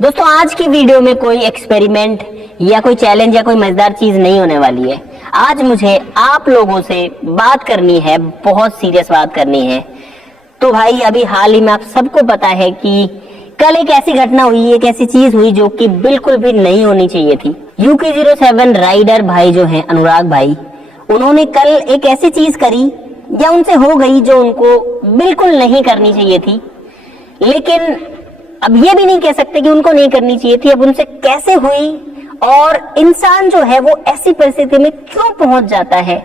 दोस्तों आज की वीडियो में कोई एक्सपेरिमेंट या कोई चैलेंज या कोई मजेदार चीज नहीं होने वाली है। आज मुझे आप लोगों से बात करनी है, बहुत सीरियस बात करनी है। तो भाई अभी हाल ही में आप सबको पता है कि कल एक ऐसी घटना हुई, एक ऐसी चीज हुई जो कि बिल्कुल भी नहीं होनी चाहिए थी। UK07 राइडर भाई जो है अनुराग भाई, उन्होंने कल एक ऐसी चीज करी या उनसे हो गई जो उनको बिल्कुल नहीं करनी चाहिए थी। लेकिन अब ये भी नहीं कह सकते कि उनको नहीं करनी चाहिए थी। अब उनसे कैसे हुई और इंसान जो है वो ऐसी परिस्थिति में क्यों पहुंच जाता है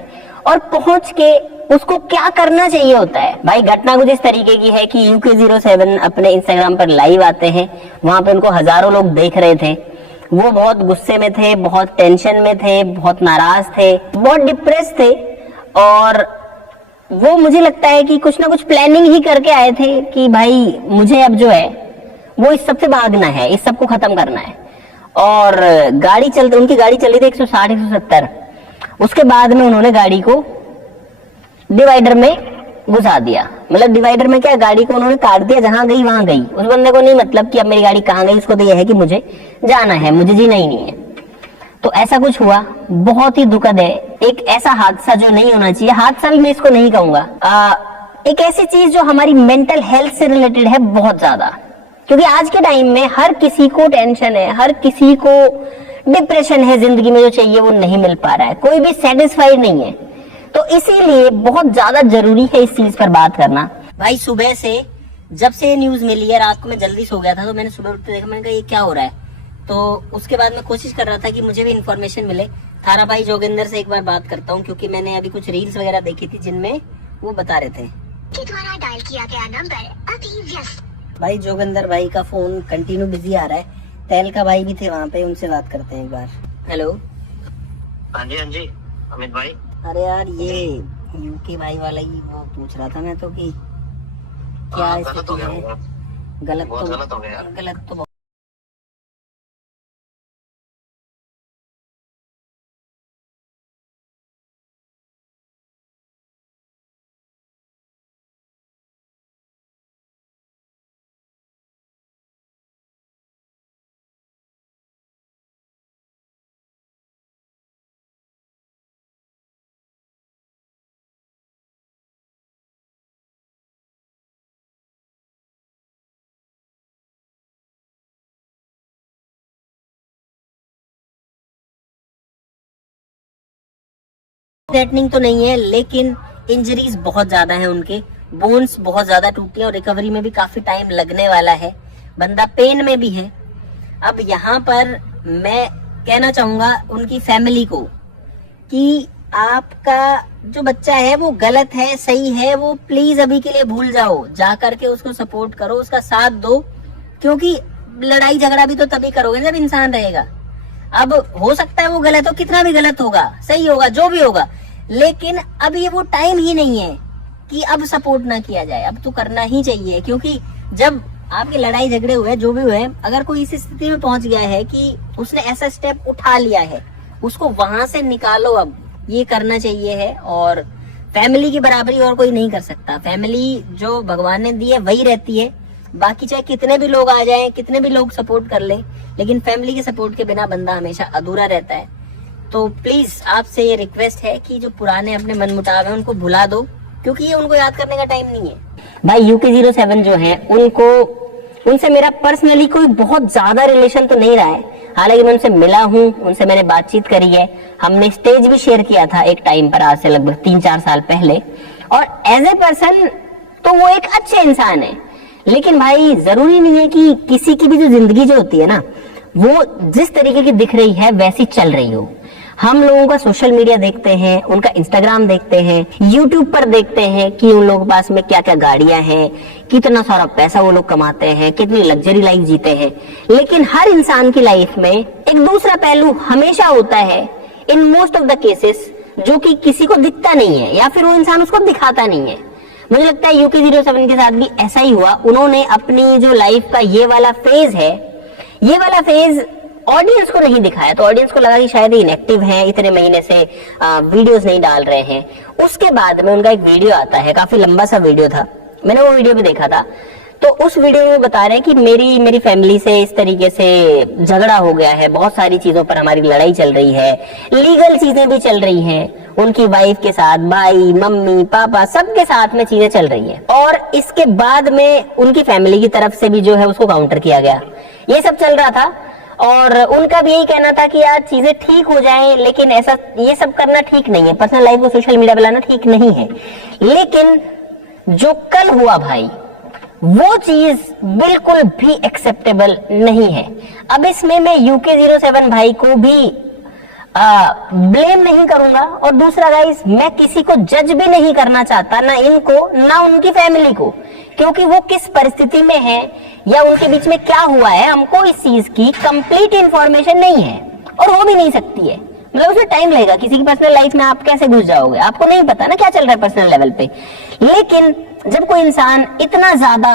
और पहुंच के उसको क्या करना चाहिए होता है। भाई घटना कुछ इस तरीके की है कि UK07 अपने इंस्टाग्राम पर लाइव आते हैं, वहां पे उनको हजारों लोग देख रहे थे। वो बहुत गुस्से में थे, बहुत टेंशन में थे, बहुत नाराज थे, बहुत डिप्रेस थे और वो मुझे लगता है कि कुछ ना कुछ प्लानिंग ही करके आए थे कि भाई मुझे अब जो है वो इस सबसे भागना है, इस सबको खत्म करना है। और उनकी गाड़ी चल रही थी 160 170। उसके बाद में उन्होंने गाड़ी को डिवाइडर में घुसा दिया। मतलब डिवाइडर में क्या, गाड़ी को उन्होंने काट दिया, जहां गई वहां गई। उस बंदे को नहीं मतलब कि अब मेरी गाड़ी कहां गई, उसको तो यह है कि मुझे जाना है, मुझे जीना ही नहीं है। तो ऐसा कुछ हुआ, बहुत ही दुखद है। एक ऐसा हादसा जो नहीं होना चाहिए, हादसा भी मैं इसको नहीं कहूंगा, एक ऐसी चीज जो हमारी मेंटल हेल्थ से रिलेटेड है बहुत ज्यादा। क्योंकि आज के टाइम में हर किसी को टेंशन है, हर किसी को डिप्रेशन है, जिंदगी में जो चाहिए वो नहीं मिल पा रहा है, कोई भी सेटिस्फाइड नहीं है। तो इसीलिए बहुत ज्यादा जरूरी है इस चीज पर बात करना। भाई सुबह से जब से ये न्यूज मिली है, रात को मैं जल्दी सो गया था, तो मैंने सुबह उठते देखा, मैंने कहा ये क्या हो रहा है। तो उसके बाद मैं कोशिश कर रहा था कि मुझे भी इन्फॉर्मेशन मिले। थारा भाई जोगिंदर से एक बार बात करता हूँ, क्योंकि मैंने अभी कुछ रील्स वगैरह देखी थी जिनमें वो बता रहे थे कि तुम्हारा डायल किया गया नंबर अभी व्यस्त। भाई जोगिंदर भाई का फोन कंटिन्यू बिजी आ रहा है। तहलका भाई भी थे वहाँ पे, उनसे बात करते हैं एक बार। हेलो। हाँ जी अमित भाई। अरे यार ये UK भाई वाला ही वो पूछ रहा था मैं तो कि क्या गलत हो गया होगा। गलत हो गया यार। गलत तो थ्रेटनिंग तो नहीं है, लेकिन इंजरीज बहुत ज्यादा है, उनके बोन्स बहुत ज्यादा टूटे और रिकवरी में भी काफी टाइम लगने वाला है। बंदा पेन में भी है। अब यहाँ पर मैं कहना चाहूंगा उनकी फैमिली को कि आपका जो बच्चा है वो गलत है, सही है, वो प्लीज अभी के लिए भूल जाओ, जा करके उसको सपोर्ट करो, उसका साथ दो। क्योंकि लड़ाई झगड़ा भी तो तभी करोगे जब इंसान रहेगा। अब हो सकता है वो गलत हो, कितना भी गलत होगा, सही होगा, जो भी होगा, लेकिन अब ये वो टाइम ही नहीं है कि अब सपोर्ट ना किया जाए। अब तो करना ही चाहिए, क्योंकि जब आपके लड़ाई झगड़े हुए, जो भी हुए, अगर कोई इस स्थिति में पहुंच गया है कि उसने ऐसा स्टेप उठा लिया है, उसको वहां से निकालो। अब ये करना चाहिए है। और फैमिली की बराबरी और कोई नहीं कर सकता। फैमिली जो भगवान ने दी है वही रहती है। बाकी चाहे कितने भी लोग आ जाएं, कितने भी लोग सपोर्ट कर लें, लेकिन फैमिली के सपोर्ट के बिना बंदा हमेशा अधूरा रहता है। तो प्लीज आपसे ये रिक्वेस्ट है कि जो पुराने अपने मनमुटाव है उनको भुला दो, क्योंकि ये उनको याद करने का टाइम नहीं है। भाई UK07 जो है उनसे मेरा पर्सनली कोई बहुत ज्यादा रिलेशन तो नहीं रहा है। हालांकि मैं उनसे मिला हूँ, उनसे मैंने बातचीत करी है, हमने स्टेज भी शेयर किया था एक टाइम पर, आज से लगभग 3-4 साल पहले। और एज ए पर्सन तो वो एक अच्छे इंसान है। लेकिन भाई जरूरी नहीं है कि किसी की भी जो जिंदगी जो होती है ना, वो जिस तरीके की दिख रही है वैसी चल रही हो। हम लोगों का सोशल मीडिया देखते हैं, उनका इंस्टाग्राम देखते हैं, YouTube पर देखते हैं कि उन लोगों के पास में क्या क्या गाड़ियां हैं, कितना सारा पैसा वो लोग कमाते हैं, कितनी लग्जरी लाइफ जीते हैं। लेकिन हर इंसान की लाइफ में एक दूसरा पहलू हमेशा होता है, in most of the cases, जो कि किसी को दिखता नहीं है या फिर वो इंसान उसको दिखाता नहीं है। मुझे लगता है UK07 के साथ भी ऐसा ही हुआ। उन्होंने अपनी जो लाइफ का ये वाला फेज है, ये वाला फेज ऑडियंस को नहीं दिखाया, तो ऑडियंस को लगा कि शायद ये इनएक्टिव हैं, इतने महीने से वीडियोस नहीं डाल रहे हैं। उसके बाद में उनका एक वीडियो आता है, काफी लंबा सा वीडियो था, मैंने वो वीडियो भी देखा था। तो उस वीडियो में बता रहे हैं कि मेरी फैमिली से इस तरीके से झगड़ा हो गया है, बहुत सारी चीजों पर हमारी लड़ाई चल रही है, लीगल चीजें भी चल रही हैं, उनकी वाइफ के साथ, भाई मम्मी पापा सबके साथ में चीजें चल रही हैं। और इसके बाद में उनकी फैमिली की तरफ से भी जो है उसको काउंटर किया गया। ये सब चल रहा था और उनका भी यही कहना था कि यार चीजें ठीक हो जाएं, लेकिन ऐसा ये सब करना ठीक नहीं है, पर्सनल लाइफ को सोशल मीडिया पे लाना ठीक नहीं है। लेकिन जो कल हुआ भाई, वो चीज बिल्कुल भी एक्सेप्टेबल नहीं है। अब इसमें मैं UK07 भाई को भी ब्लेम नहीं करूंगा, और दूसरा गाइस मैं किसी को जज भी नहीं करना चाहता, ना इनको ना उनकी फैमिली को, क्योंकि वो किस परिस्थिति में है या उनके बीच में क्या हुआ है हमको इस चीज की कंप्लीट इंफॉर्मेशन नहीं है, और हो भी नहीं सकती है। मतलब उसमें टाइम लगेगा, किसी की पर्सनल लाइफ में आप कैसे घुस जाओगे, आपको नहीं पता ना क्या चल रहा है पर्सनल लेवल पे। लेकिन जब कोई इंसान इतना ज्यादा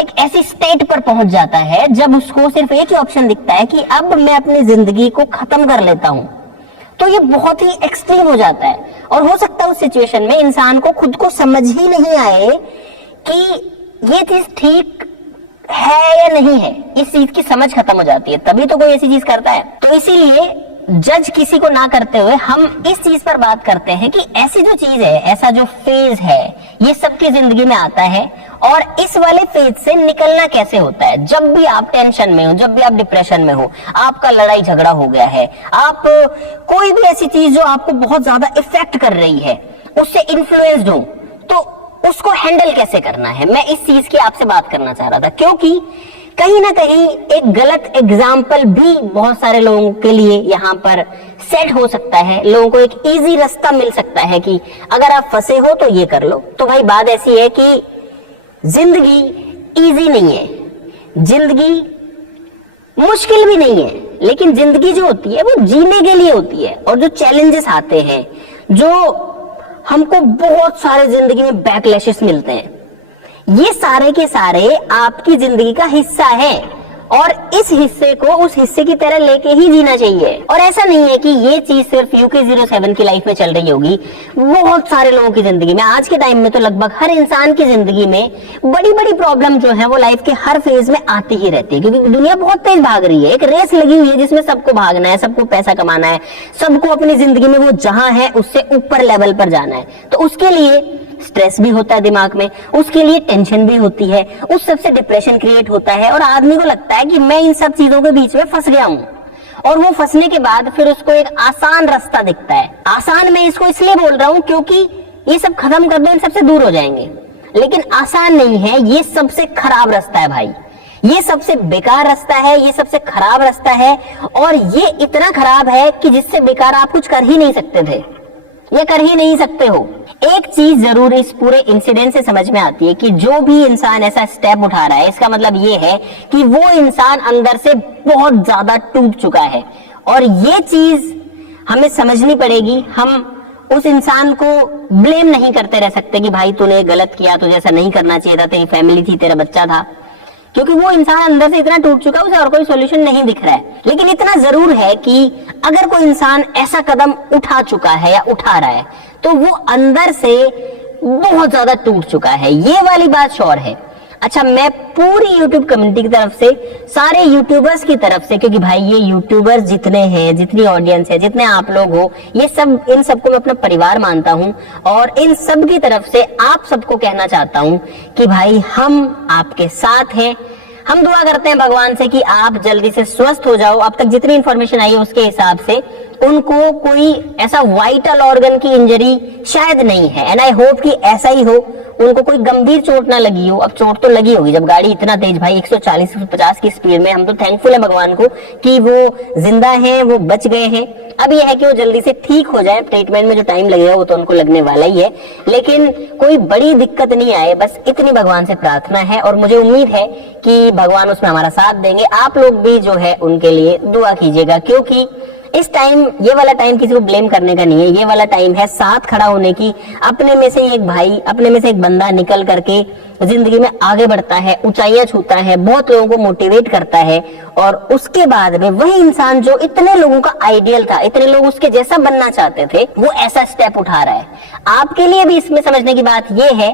एक ऐसी स्टेट पर पहुंच जाता है जब उसको सिर्फ एक ही ऑप्शन दिखता है कि अब मैं अपनी जिंदगी को खत्म कर लेता हूं, तो ये बहुत ही एक्सट्रीम हो जाता है। और हो सकता है उस सिचुएशन में इंसान को खुद को समझ ही नहीं आए कि ये चीज ठीक है या नहीं है, इस चीज की समझ खत्म हो जाती है, तभी तो कोई ऐसी चीज करता है। तो इसीलिए जज किसी को ना करते हुए हम इस चीज पर बात करते हैं कि ऐसी जो चीज है, ऐसा जो फेज है, ये सबकी जिंदगी में आता है, और इस वाले फेज से निकलना कैसे होता है। जब भी आप टेंशन में हो, जब भी आप डिप्रेशन में हो, आपका लड़ाई झगड़ा हो गया है, आप कोई भी ऐसी चीज जो आपको बहुत ज्यादा इफेक्ट कर रही है, उससे इन्फ्लुएंस्ड हो, तो उसको हैंडल कैसे करना है, मैं इस चीज की आपसे बात करना चाह रहा था। क्योंकि कहीं ना कहीं एक गलत एग्जाम्पल भी बहुत सारे लोगों के लिए यहाँ पर सेट हो सकता है, लोगों को एक इजी रास्ता मिल सकता है कि अगर आप फंसे हो तो ये कर लो। तो भाई बात ऐसी है कि जिंदगी इजी नहीं है, जिंदगी मुश्किल भी नहीं है, लेकिन जिंदगी जो होती है वो जीने के लिए होती है। और जो चैलेंजेस आते हैं, जो हमको बहुत सारे जिंदगी में बैकलैशेस मिलते हैं, ये सारे के सारे आपकी जिंदगी का हिस्सा है, और इस हिस्से को उस हिस्से की तरह लेके ही जीना चाहिए। और ऐसा नहीं है कि ये चीज सिर्फ UK07 की लाइफ में चल रही होगी, बहुत सारे लोगों की जिंदगी में, आज के टाइम में तो लगभग हर इंसान की जिंदगी में बड़ी बड़ी प्रॉब्लम जो है वो लाइफ के हर फेज में आती ही रहती है, क्योंकि दुनिया बहुत तेज भाग रही है, एक रेस लगी हुई है जिसमें सबको भागना है, सबको पैसा कमाना है, सबको अपनी जिंदगी में वो जहां है उससे ऊपर लेवल पर जाना है। तो उसके लिए स्ट्रेस भी होता है दिमाग में, उसके लिए टेंशन भी होती है, उस सबसे डिप्रेशन क्रिएट होता है, और आदमी को लगता है कि मैं इन सब चीजों के बीच में फंस गया हूं। और वो फंसने के बाद फिर उसको एक आसान रास्ता दिखता है। आसान मैं इसको इसलिए बोल रहा हूं क्योंकि ये सब खत्म कर दो, इन सबसे दूर हो जाएंगे, लेकिन आसान नहीं है, ये सबसे खराब रास्ता है भाई, ये सबसे बेकार रास्ता है, ये सबसे खराब रास्ता है, और ये इतना खराब है कि जिससे बेकार आप कुछ कर ही नहीं सकते थे, ये कर ही नहीं सकते हो। एक चीज जरूर इस पूरे इंसिडेंट से समझ में आती है कि जो भी इंसान ऐसा स्टेप उठा रहा है, इसका मतलब ये है कि वो इंसान अंदर से बहुत ज्यादा टूट चुका है, और ये चीज हमें समझनी पड़ेगी। हम उस इंसान को ब्लेम नहीं करते रह सकते कि भाई तूने गलत किया, तुझे ऐसा नहीं करना चाहिए था, तेरी फैमिली थी, तेरा बच्चा था, क्योंकि वो इंसान अंदर से इतना टूट चुका है, उसे और कोई सॉल्यूशन नहीं दिख रहा है। लेकिन इतना जरूर है कि अगर कोई इंसान ऐसा कदम उठा चुका है या उठा रहा है, तो वो अंदर से बहुत ज्यादा टूट चुका है, ये वाली बात श्योर है। अच्छा, मैं पूरी यूट्यूब कम्युनिटी की तरफ से, सारे यूट्यूबर्स की तरफ से, क्योंकि भाई ये यूट्यूबर्स जितने हैं, जितनी ऑडियंस है, जितने आप लोग हो, ये सब, इन सबको मैं अपना परिवार मानता हूं, और इन सब की तरफ से आप सबको कहना चाहता हूं कि भाई हम आपके साथ हैं। हम दुआ करते हैं भगवान से कि आप जल्दी से स्वस्थ हो जाओ। अब तक जितनी इंफॉर्मेशन आई है उसके हिसाब से उनको कोई ऐसा वाइटल ऑर्गन की इंजरी शायद नहीं है, एंड आई होप कि ऐसा ही हो, उनको कोई गंभीर चोट ना लगी हो। अब चोट तो लगी होगी, जब गाड़ी इतना तेज भाई 140-150 की स्पीड में, हम तो थैंकफुल है भगवान को कि वो जिंदा हैं, वो बच गए हैं। अब यह है कि वो जल्दी से ठीक हो जाए, ट्रीटमेंट में जो टाइम लगेगा वो तो उनको लगने वाला ही है, लेकिन कोई बड़ी दिक्कत नहीं आए, बस इतनी भगवान से प्रार्थना है, और मुझे उम्मीद है कि भगवान उसमें हमारा साथ देंगे। आप लोग भी जो है उनके लिए दुआ कीजिएगा, क्योंकि इस टाइम, ये वाला टाइम किसी को ब्लेम करने का नहीं है, ये वाला टाइम है साथ खड़ा होने की। अपने में से एक भाई, अपने में से एक बंदा निकल करके जिंदगी में आगे बढ़ता है, ऊंचाइयां छूता है, बहुत लोगों को मोटिवेट करता है, और उसके बाद में वही इंसान जो इतने लोगों का आइडियल था, इतने लोग उसके जैसा बनना चाहते थे, वो ऐसा स्टेप उठा रहा है। आपके लिए भी इसमें समझने की बात ये है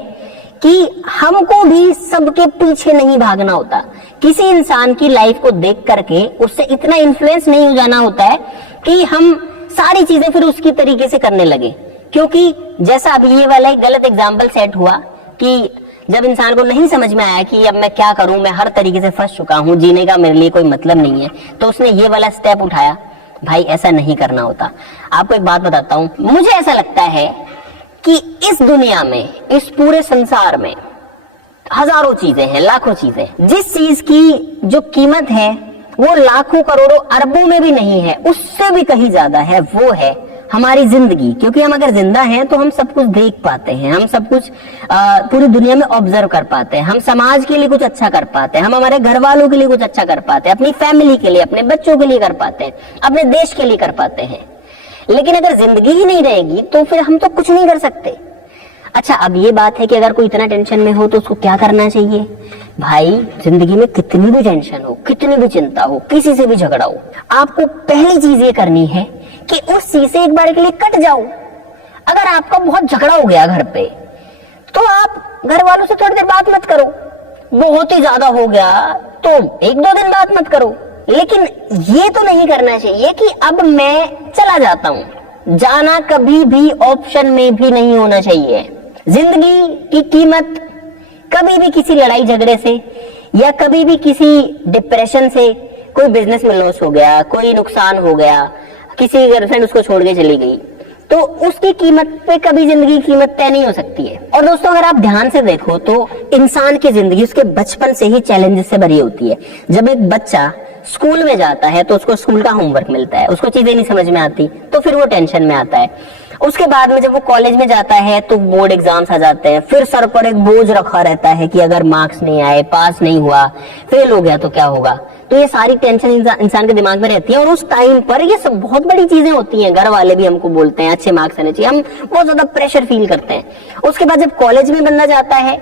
कि हमको भी सबके पीछे नहीं भागना होता। किसी इंसान की लाइफ को देख करके उससे इतना इन्फ्लुएंस नहीं हो जाना होता है कि हम सारी चीजें फिर उसकी तरीके से करने लगे। क्योंकि जैसा अभी ये वाला एक गलत एग्जाम्पल सेट हुआ कि जब इंसान को नहीं समझ में आया कि अब मैं क्या करूं, मैं हर तरीके से फंस चुका हूं, जीने का मेरे लिए कोई मतलब नहीं है, तो उसने ये वाला स्टेप उठाया। भाई ऐसा नहीं करना होता। आपको एक बात बताता हूं, मुझे ऐसा लगता है कि इस दुनिया में, इस पूरे संसार में हजारों चीजें हैं, लाखों चीजें, जिस चीज की जो कीमत है वो लाखों करोड़ों अरबों में भी नहीं है, उससे भी कहीं ज्यादा है, वो है हमारी जिंदगी। क्योंकि हम अगर जिंदा हैं तो हम सब कुछ देख पाते हैं, हम सब कुछ पूरी दुनिया में ऑब्जर्व कर पाते हैं, हम समाज के लिए कुछ अच्छा कर पाते हैं, हम हमारे घर वालों के लिए कुछ अच्छा कर पाते हैं, अपनी फैमिली के लिए, अपने बच्चों के लिए कर पाते हैं, अपने देश के लिए कर पाते हैं। लेकिन अगर जिंदगी ही नहीं रहेगी तो फिर हम तो कुछ नहीं कर सकते। अच्छा, अब ये बात है कि अगर कोई इतना टेंशन में हो तो उसको क्या करना चाहिए? भाई जिंदगी में कितनी भी टेंशन हो, कितनी भी चिंता हो, किसी से भी झगड़ा हो, आपको पहली चीज ये करनी है कि उस चीज से एक बार के लिए कट जाओ। अगर आपका बहुत झगड़ा हो गया घर पे, तो आप घर वालों से थोड़ी देर बात मत करो। बहुत ही ज्यादा हो गया तो 1-2 दिन बात मत करो। लेकिन ये तो नहीं करना चाहिए कि अब मैं चला जाता हूं। जाना कभी भी ऑप्शन में भी नहीं होना चाहिए। जिंदगी की कीमत कभी भी किसी लड़ाई झगड़े से या कभी भी किसी डिप्रेशन से, कोई बिजनेस में लॉस हो गया, कोई नुकसान हो गया, किसी गर्लफ्रेंड उसको छोड़ के चली गई, तो उसकी कीमत पे कभी जिंदगी की कीमत तय नहीं हो सकती है। और दोस्तों अगर आप ध्यान से देखो तो इंसान की जिंदगी उसके बचपन से ही चैलेंजेस से भरी होती है। जब एक बच्चा स्कूल में जाता है तो उसको स्कूल का होमवर्क मिलता है, उसको चीजें नहीं समझ में आती तो फिर वो टेंशन में आता है। उसके बाद में जब वो कॉलेज में जाता है तो बोर्ड एग्जाम्स आ जाते हैं, फिर सर पर एक बोझ रखा रहता है कि अगर मार्क्स नहीं आए, पास नहीं हुआ, फेल हो गया तो क्या होगा। तो ये सारी टेंशन इंसान के दिमाग में रहती है और उस टाइम पर ये सब बहुत बड़ी चीजें होती हैं। घर वाले भी हमको बोलते हैं अच्छे मार्क्स आने चाहिए, हम बहुत ज्यादा प्रेशर फील करते हैं। उसके बाद जब कॉलेज में बंदा जाता है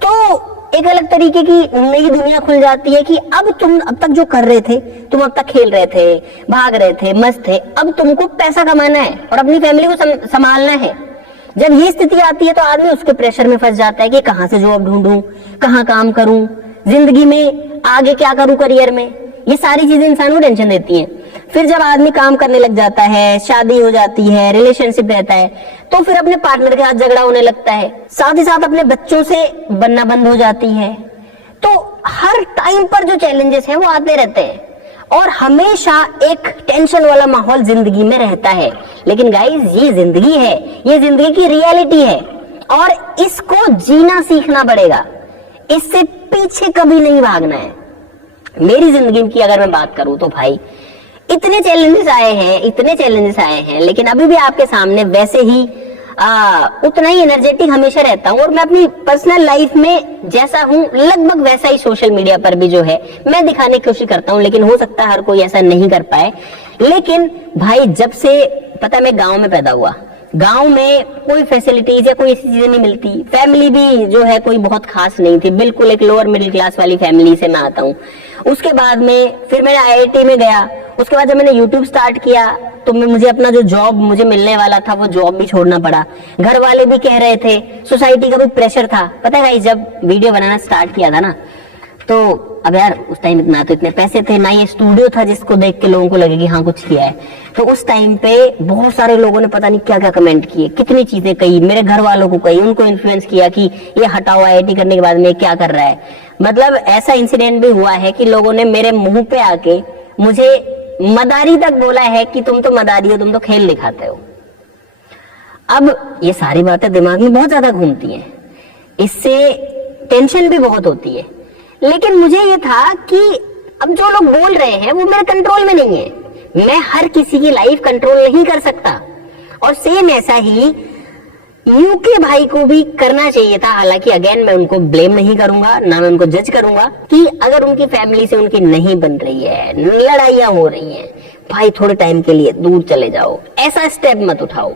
तो एक अलग तरीके की नई दुनिया खुल जाती है कि अब तुम अब तक जो कर रहे थे, तुम अब तक खेल रहे थे, भाग रहे थे, मस्त थे, अब तुमको पैसा कमाना है और अपनी फैमिली को संभालना है। जब ये स्थिति आती है तो आदमी उसके प्रेशर में फंस जाता है कि कहां से जॉब ढूंढूं, कहां काम करूं, जिंदगी में आगे क्या करूं करियर में। ये सारी चीजें इंसान को टेंशन देती हैं। फिर जब आदमी काम करने लग जाता है, शादी हो जाती है, रिलेशनशिप रहता है, तो फिर अपने पार्टनर के साथ झगड़ा होने लगता है, साथ ही साथ अपने बच्चों से बनना बंद हो जाती है। तो हर टाइम पर जो चैलेंजेस हैं वो आते रहते हैं और हमेशा एक टेंशन वाला माहौल जिंदगी में रहता है। लेकिन गाइस ये जिंदगी है, ये जिंदगी की रियलिटी है और इसको जीना सीखना पड़ेगा, इससे पीछे कभी नहीं भागना है। मेरी जिंदगी की अगर मैं बात करूं तो भाई इतने चैलेंजेस आए हैं, लेकिन अभी भी आपके सामने वैसे ही उतना ही एनर्जेटिक हमेशा रहता हूं और मैं अपनी पर्सनल लाइफ में जैसा हूं लगभग वैसा ही सोशल मीडिया पर भी जो है मैं दिखाने की कोशिश करता हूं। लेकिन हो सकता है हर कोई ऐसा नहीं कर पाए। लेकिन भाई जब से पता है मैं गांव में पैदा हुआ, गांव में कोई फैसिलिटीज या कोई ऐसी चीजें नहीं मिलती, फैमिली भी जो है कोई बहुत खास नहीं थी, बिल्कुल एक लोअर मिडिल क्लास वाली फैमिली से मैं आता हूँ। उसके बाद में फिर मैंने IIT में गया, उसके बाद जब मैंने YouTube स्टार्ट किया तो मुझे अपना जो जॉब मुझे मिलने वाला था वो जॉब भी छोड़ना पड़ा। घर वाले भी कह रहे थे, सोसाइटी का भी प्रेशर था। पता है भाई जब वीडियो बनाना स्टार्ट किया था ना तो अब यार उस टाइम इतना तो इतने पैसे थे ना, ये स्टूडियो था जिसको देख के लोगों को लगे कि हाँ कुछ किया है। तो उस टाइम पे बहुत सारे लोगों ने पता नहीं क्या क्या कमेंट किए, कितनी चीजें कही, मेरे घर वालों को कही, उनको इन्फ्लुएंस किया कि ये हटाओ IIT करने के बाद में क्या कर रहा है। मतलब ऐसा इंसिडेंट भी हुआ है कि लोगों ने मेरे मुंह पे आके मुझे मदारी तक बोला है कि तुम तो मदारी हो, तुम तो खेल दिखाते हो। अब ये सारी बातें दिमाग में बहुत ज्यादा घूमती हैं, इससे टेंशन भी बहुत होती है। लेकिन मुझे ये था कि अब जो लोग बोल रहे हैं वो मेरे कंट्रोल में नहीं है, मैं हर किसी की लाइफ कंट्रोल नहीं कर सकता। और सेम ऐसा ही यूके भाई को भी करना चाहिए था। हालांकि अगेन मैं उनको ब्लेम नहीं करूंगा, ना मैं उनको जज करूंगा कि अगर उनकी फैमिली से उनकी नहीं बन रही है, लड़ाइयां हो रही हैं, भाई थोड़े टाइम के लिए दूर चले जाओ, ऐसा स्टेप मत उठाओ।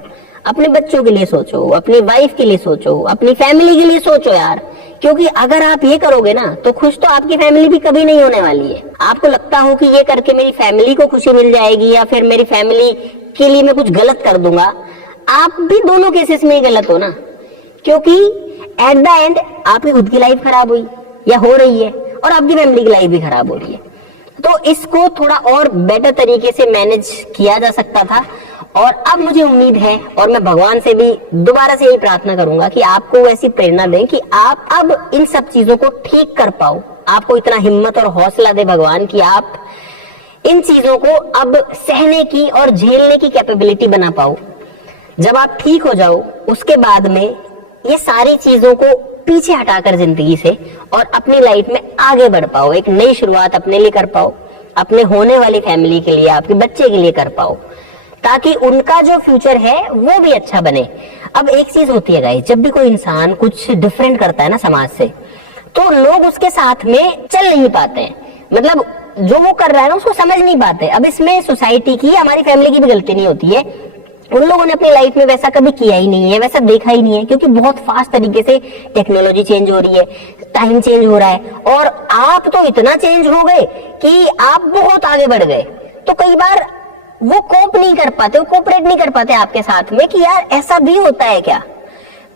अपने बच्चों के लिए सोचो, अपनी वाइफ के लिए सोचो, अपनी फैमिली के लिए सोचो यार। क्योंकि अगर आप ये करोगे ना तो खुश तो आपकी फैमिली भी कभी नहीं होने वाली है। आपको लगता हो कि ये करके मेरी फैमिली को खुशी मिल जाएगी या फिर मेरी फैमिली के लिए मैं कुछ गलत कर दूंगा, आप भी दोनों केसेस में ही गलत हो ना। क्योंकि एट द एंड आपकी खुद की लाइफ खराब हुई या हो रही है और आपकी फैमिली की लाइफ भी खराब हो रही है। तो इसको थोड़ा और बेटर तरीके से मैनेज किया जा सकता था। और अब मुझे उम्मीद है और मैं भगवान से भी दोबारा से यही प्रार्थना करूंगा कि आपको ऐसी प्रेरणा दें कि आप अब इन सब चीजों को ठीक कर पाओ। आपको इतना हिम्मत और हौसला दे भगवान कि आप इन चीजों को अब सहने की और झेलने की कैपेबिलिटी बना पाओ। जब आप ठीक हो जाओ उसके बाद में ये सारी चीजों को पीछे हटाकर जिंदगी से और अपनी लाइफ में आगे बढ़ पाओ, एक नई शुरुआत अपने लिए कर पाओ, अपने होने वाली फैमिली के लिए, आपके बच्चे के लिए कर पाओ, ताकि उनका जो फ्यूचर है वो भी अच्छा बने। अब एक चीज होती है गाइस, जब भी कोई इंसान कुछ डिफरेंट करता है ना समाज से, तो लोग उसके साथ में चल नहीं पाते हैं, मतलब जो वो कर रहा है ना उसको समझ नहीं पाते। अब इसमें सोसाइटी की, हमारी फैमिली की भी गलती नहीं होती है, उन लोगों ने अपनी लाइफ में वैसा कभी किया ही नहीं है, वैसा देखा ही नहीं है, क्योंकि बहुत फास्ट तरीके से टेक्नोलॉजी चेंज हो रही है, टाइम चेंज हो रहा है, और आप तो इतना चेंज हो गए कि आप बहुत आगे बढ़ गए। तो कई बार वो कोप नहीं कर पाते, वो कोऑपरेट नहीं कर पाते आपके साथ में कि यार ऐसा भी होता है क्या।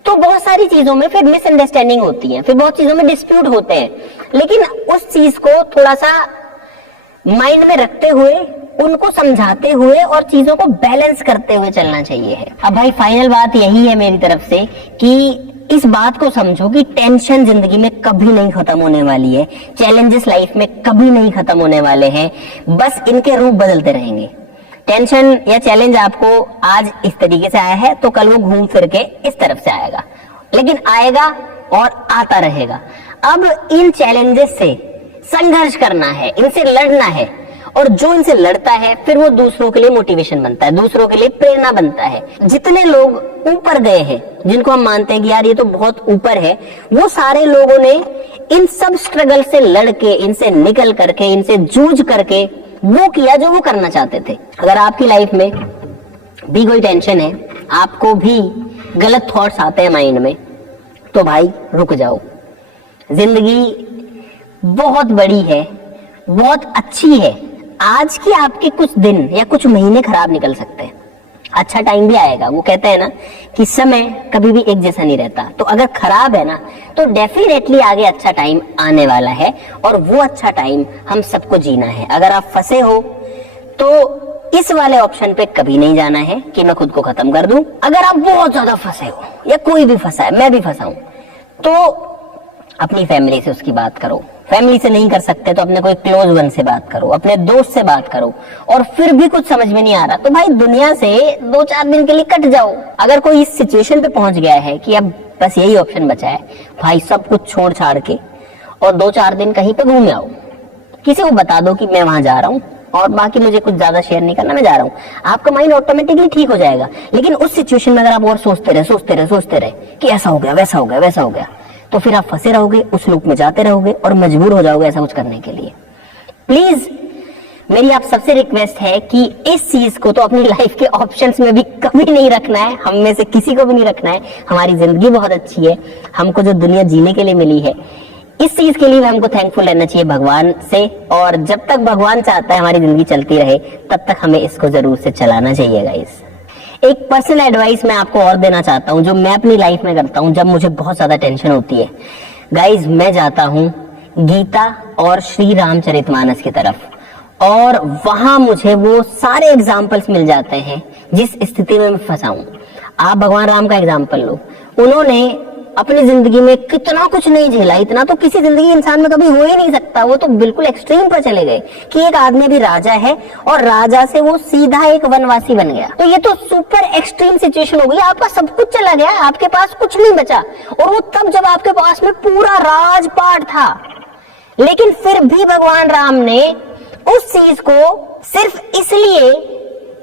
तो बहुत सारी चीजों में फिर मिसअंडरस्टैंडिंग होती है, फिर बहुत चीजों में डिस्प्यूट होते हैं, लेकिन उस चीज को थोड़ा सा माइंड में रखते हुए, उनको समझाते हुए और चीजों को बैलेंस करते हुए चलना चाहिए है। अब भाई फाइनल बात यही है मेरी तरफ से कि इस बात को समझो कि टेंशन जिंदगी में कभी नहीं खत्म होने वाली है, चैलेंजेस लाइफ में कभी नहीं खत्म होने वाले हैं, बस इनके रूप बदलते रहेंगे। टेंशन या चैलेंज आपको आज इस तरीके से आया है तो कल वो घूम फिर के इस तरफ से आएगा, लेकिन आएगा और आता रहेगा। अब इन चैलेंजेस से संघर्ष करना है, इनसे लड़ना है, और जो इनसे लड़ता है फिर वो दूसरों के लिए मोटिवेशन बनता है, दूसरों के लिए प्रेरणा बनता है। जितने लोग ऊपर गए हैं, जिनको हम मानते हैं कि यार ये तो बहुत ऊपर है, वो सारे लोगों ने इन सब स्ट्रगल से लड़के, इनसे निकल करके, इनसे जूझ करके वो किया जो वो करना चाहते थे। अगर आपकी लाइफ में भी कोई टेंशन है, आपको भी गलत थॉट्स आते हैं माइंड में, तो भाई रुक जाओ। जिंदगी बहुत बड़ी है, बहुत अच्छी है। आज की आपके कुछ दिन या कुछ महीने खराब निकल सकते हैं, अच्छा टाइम भी आएगा। वो कहते हैं ना कि समय कभी भी एक जैसा नहीं रहता, तो अगर खराब है ना तो डेफिनेटली आगे अच्छा टाइम आने वाला है, और वो अच्छा टाइम हम सबको जीना है। अगर आप फंसे हो तो इस वाले ऑप्शन पे कभी नहीं जाना है कि मैं खुद को खत्म कर दूं। अगर आप बहुत ज्यादा फंसे हो, या कोई भी फंसा है, मैं भी फंसा हूं, तो अपनी फैमिली से उसकी बात करो। फैमिली से नहीं कर सकते तो अपने कोई क्लोज वन से बात करो, अपने दोस्त से बात करो, और फिर भी कुछ समझ में नहीं आ रहा तो भाई दुनिया से 2-4 दिन के लिए कट जाओ। अगर कोई इस सिचुएशन पे पहुंच गया है कि अब बस यही ऑप्शन बचा है, भाई सब कुछ छोड़ छाड़ के और 2-4 दिन कहीं पे घूम आओ, किसी को बता दो कि मैं वहां जा रहा हूँ और बाकी मुझे कुछ ज्यादा शेयर नहीं करना, मैं जा रहा हूँ, आपका माइंड ऑटोमेटिकली ठीक हो जाएगा। लेकिन उस सिचुएशन में अगर आप और सोचते रहे कि ऐसा हो गया, वैसा हो गया, वैसा हो गया, तो फिर आप फंसे रहोगे, उस लूप में जाते रहोगे और मजबूर हो जाओगे ऐसा कुछ करने के लिए। प्लीज मेरी आप सबसे रिक्वेस्ट है कि इस चीज को तो अपनी लाइफ के ऑप्शंस में भी कभी नहीं रखना है, हम में से किसी को भी नहीं रखना है। हमारी जिंदगी बहुत अच्छी है, हमको जो दुनिया जीने के लिए मिली है, इस चीज के लिए हमको थैंकफुल रहना चाहिए भगवान से, और जब तक भगवान चाहता है हमारी जिंदगी चलती रहे तब तक हमें इसको जरूर से चलाना चाहिए गाइस। एक पर्सनल एडवाइस मैं आपको और देना चाहता हूं, जो मैं अपनी लाइफ में करता हूं जब मुझे बहुत ज्यादा टेंशन होती है। गाइज मैं जाता हूं गीता और श्री रामचरितमानस की तरफ, और वहां मुझे वो सारे एग्जाम्पल्स मिल जाते हैं जिस स्थिति में मैं फंसा हूं। आप भगवान राम का एग्जाम्पल लो, उन्होंने अपनी जिंदगी में कितना कुछ नहीं झेला, इतना तो किसी जिंदगी इंसान में कभी हो ही नहीं सकता। वो तो बिल्कुल एक्सट्रीम पर चले गए कि एक आदमी भी राजा है और राजा से वो सीधा एक वनवासी बन गया। तो ये तो सुपर एक्सट्रीम सिचुएशन हो गई, आपका सब कुछ चला गया, आपके पास कुछ नहीं बचा, और वो तब जब आपके पास में पूरा राजपाट था। लेकिन फिर भी भगवान राम ने उस चीज को सिर्फ इसलिए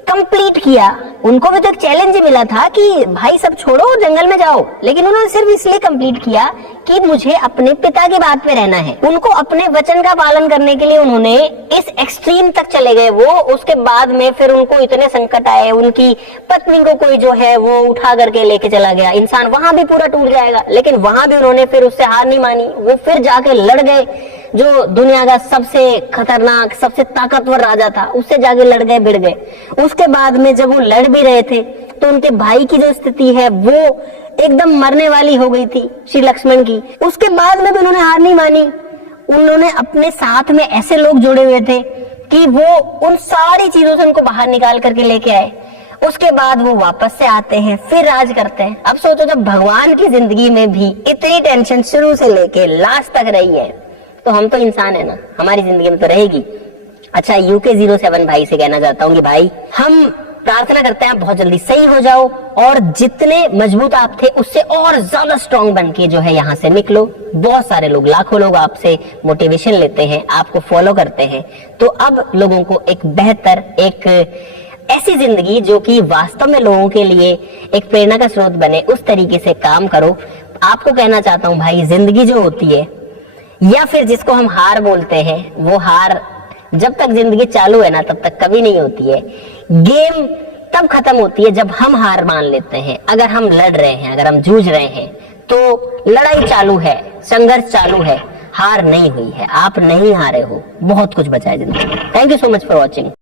कंप्लीट किया, उनको भी तो एक चैलेंज मिला था कि भाई सब छोड़ो जंगल में जाओ, लेकिन उन्होंने सिर्फ इसलिए कंप्लीट किया कि मुझे अपने पिता की बात पे रहना है। उनको अपने वचन का पालन करने के लिए उन्होंने इस एक्सट्रीम तक चले गए वो। उसके बाद में फिर उनको इतने संकट आए, उनकी पत्नी को कोई जो है वो उठा करके लेके चला गया, इंसान वहां भी पूरा टूट जाएगा, लेकिन वहां भी उन्होंने फिर उससे हार नहीं मानी, वो फिर जाके लड़ गए जो दुनिया का सबसे खतरनाक, सबसे ताकतवर राजा था, उससे जाके लड़ गए, भिड़ गए। उसके बाद में जब वो लड़ भी रहे थे तो उनके भाई की जो स्थिति है वो एकदम मरने वाली हो गई थी श्री लक्ष्मण की। उसके बाद में भी उन्होंने हार नहीं मानी। उन्होंने अपने साथ में ऐसे लोग जोड़े हुए थे कि वो उन सारी चीजों से उनको बाहर निकाल करके लेके आए। उसके बाद वो वापस से आते हैं, फिर राज करते हैं। अब सोचो जब भगवान की जिंदगी में भी इतनी टेंशन शुरू से लेके लास्ट तक रही है, तो हम तो इंसान है ना, हमारी जिंदगी में तो रहेगी। अच्छा, UK07 भाई से कहना चाहता हूँ कि भाई हम प्रार्थना करते हैं आप बहुत जल्दी सही हो जाओ और जितने मजबूत आप थे उससे और ज्यादा स्ट्रॉन्ग बन के जो है यहाँ से निकलो। बहुत सारे लोग, लाखों लोग आपसे मोटिवेशन लेते हैं, आपको फॉलो करते हैं। तो अब लोगों को एक बेहतर, एक ऐसी जिंदगी जो कि वास्तव में लोगों के लिए एक प्रेरणा का स्रोत बने, उस तरीके से काम करो। आपको कहना चाहता हूँ भाई, जिंदगी जो होती है या फिर जिसको हम हार बोलते हैं, वो हार जब तक जिंदगी चालू है ना तब तक कभी नहीं होती है। गेम तब खत्म होती है जब हम हार मान लेते हैं। अगर हम लड़ रहे हैं, अगर हम जूझ रहे हैं, तो लड़ाई चालू है, संघर्ष चालू है, हार नहीं हुई है, आप नहीं हारे हो, बहुत कुछ बचा है जिंदगी में। Thank you so much for watching.